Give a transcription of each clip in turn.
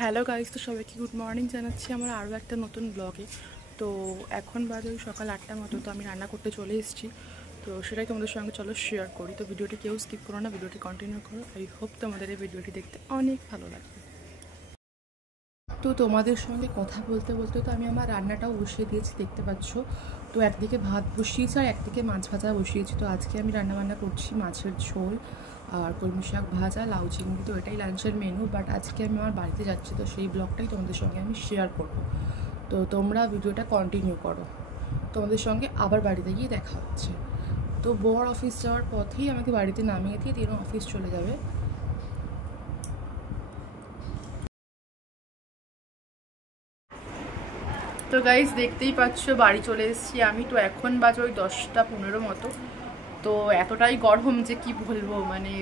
Hello guys, তো সবাইকে good morning জানাচ্ছি আমার আরও একটা নতুন ব্লগে। তো এখন বাজে ওই সকাল 8টার মতো। তো আমি রান্না করতে চলে এসেছি, তো সেটাই তোমাদের সঙ্গে চলো শেয়ার করি। তো ভিডিওটি কেউ স্কিপ করো না, ভিডিওটি কন্টিনিউ করো। আই হোপ তোমাদের এই ভিডিওটি দেখতে অনেক ভালো লাগবে। তো তোমাদের সঙ্গে কথা বলতে বলতে তো আমি আমার রান্নাটাও বসিয়ে দিয়েছি, দেখতে পাচ্ছ। তো একদিকে ভাত বসিয়েছি আর একদিকে মাছ ভাজা বসিয়েছি। তো আজকে আমি রান্নাবান্না করছি মাছের ঝোল আর কলমি শাক ভাজা, লাউ চিংড়ি। তো এটাই লাঞ্চের মেনু। বাট আজকে আমি আমার বাড়িতে যাচ্ছি, তো সেই ব্লগটাই তোমাদের সঙ্গে আমি শেয়ার করব। তো তোমরা ভিডিওটা কন্টিনিউ করো, তোমাদের সঙ্গে আবার বাড়িতে গিয়ে দেখা হচ্ছে। তো বর অফিস যাওয়ার পথেই আমাকে বাড়িতে নামিয়ে দিয়ে তিনি অফিস চলে যাবে। তো গাইজ দেখতেই পাচ্ছ বাড়ি চলে এসেছি আমি। তো এখন বাজে ওই 10টা 15 মতো। তো এতটাই গরম যে কি বলবো, মানে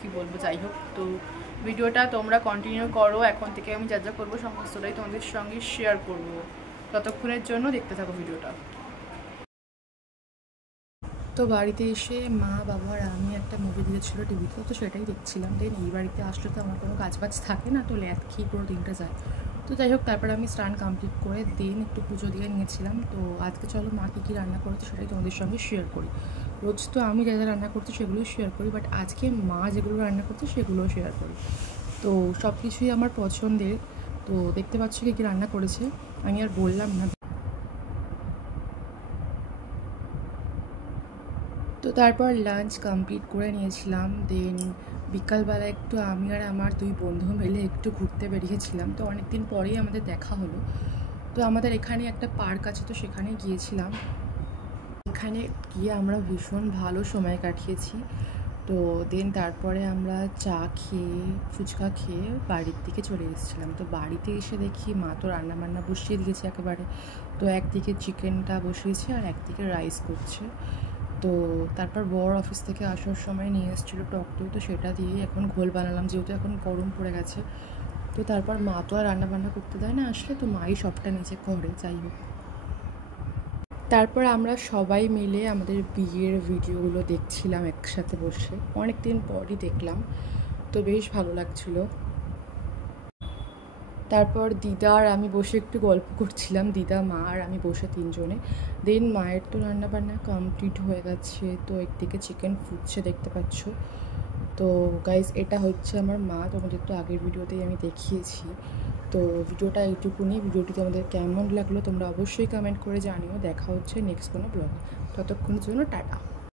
কি বলবো, যাই হোক। তো ভিডিওটা তোমরা কন্টিনিউ করো, এখন থেকে আমি যা যা করবো সমস্তটাই তোমাদের সঙ্গে শেয়ার করব। ততক্ষণের জন্য দেখতে থাকো ভিডিওটা। তো বাড়িতে এসে মা, বাবা আর আমি একটা মুভি দিয়েছিল টিভিতে, তো সেটাই দেখছিলাম। দেন এই বাড়িতে আসলে তো আমার কোনো কাজবাজ থাকে না, তো ল্যাদ খেয়ে পুরো দিনটা যায়। তো যাই হোক, তারপরে আমি স্নান কমপ্লিট করে দেন একটু পুজো দিয়ে নিয়েছিলাম। তো আজকে চলো মা কী কী রান্না করেছে সেটাই তোমাদের সঙ্গে শেয়ার করি। রোজ তো আমি যা যা রান্না করছি সেগুলোই শেয়ার করি, বাট আজকে মা যেগুলো রান্না করছে সেগুলোও শেয়ার করি। তো সব কিছুই আমার পছন্দের। তো দেখতে পাচ্ছ কী কী রান্না করেছে, আমি আর বললাম না। তো তারপর লাঞ্চ কমপ্লিট করে নিয়েছিলাম। দেন বিকালবেলা একটু আমি আর আমার দুই বন্ধু মিলে একটু ঘুরতে বেরিয়েছিলাম। তো অনেক দিন পরেই আমাদের দেখা হলো। তো আমাদের এখানে একটা পার্ক আছে, তো সেখানে গিয়েছিলাম। এখানে গিয়ে আমরা ভীষণ ভালো সময় কাটিয়েছি। তো দেন তারপরে আমরা চা খেয়ে, ফুচকা খেয়ে বাড়ির দিকে চলে এসেছিলাম। তো বাড়িতে এসে দেখি মা তো রান্নাবান্না বসিয়ে দিয়েছে একেবারে। তো একদিকে চিকেনটা বসিয়েছে আর একদিকে রাইস করছে। তো তারপর বর অফিস থেকে আসার সময় নিয়ে এসেছিলো টক দই, তো সেটা দিয়েই এখন ঘোল বানালাম, যেহেতু এখন গরম পড়ে গেছে। তো তারপর মা তো আর রান্নাবান্না করতে দেয় না আসলে, তো মাই সবটা নিজে করে। যাই হোক, তারপর আমরা সবাই মিলে আমাদের বিয়ের ভিডিওগুলো দেখছিলাম একসাথে বসে, অনেক দিন পরই দেখলাম। তো বেশ ভালো লাগছিলো। তারপর দিদা আর আমি বসে একটু গল্প করছিলাম, দিদা, মা আর আমি বসে তিনজনে। দেন মায়ের তো রান্নাবান্না কমপ্লিট হয়ে গেছে। তো একদিকে চিকেন ফুটছে, দেখতে পাচ্ছ। তো গাইজ এটা হচ্ছে আমার মা, তোমাদের তো আগের ভিডিওতেই আমি দেখিয়েছি। তো ভিডিওটা এইটুকুনি। ভিডিওটি তোমাদের কেমন লাগলো তোমরা অবশ্যই কমেন্ট করে জানিও। দেখা হচ্ছে নেক্সট কোনো ব্লগে। ততক্ষণের জন্য টাটা।